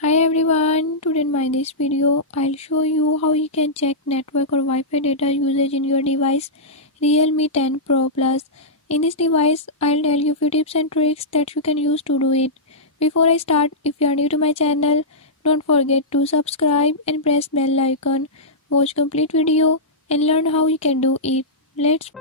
Hi everyone, today in this video I'll show you how you can check network or Wi-Fi data usage in your device Realme 10 Pro Plus. In this device I'll tell you few tips and tricks that you can use to do it. Before I start, if you are new to my channel, don't forget to subscribe and press bell icon. Watch complete video and learn how you can do it. Let's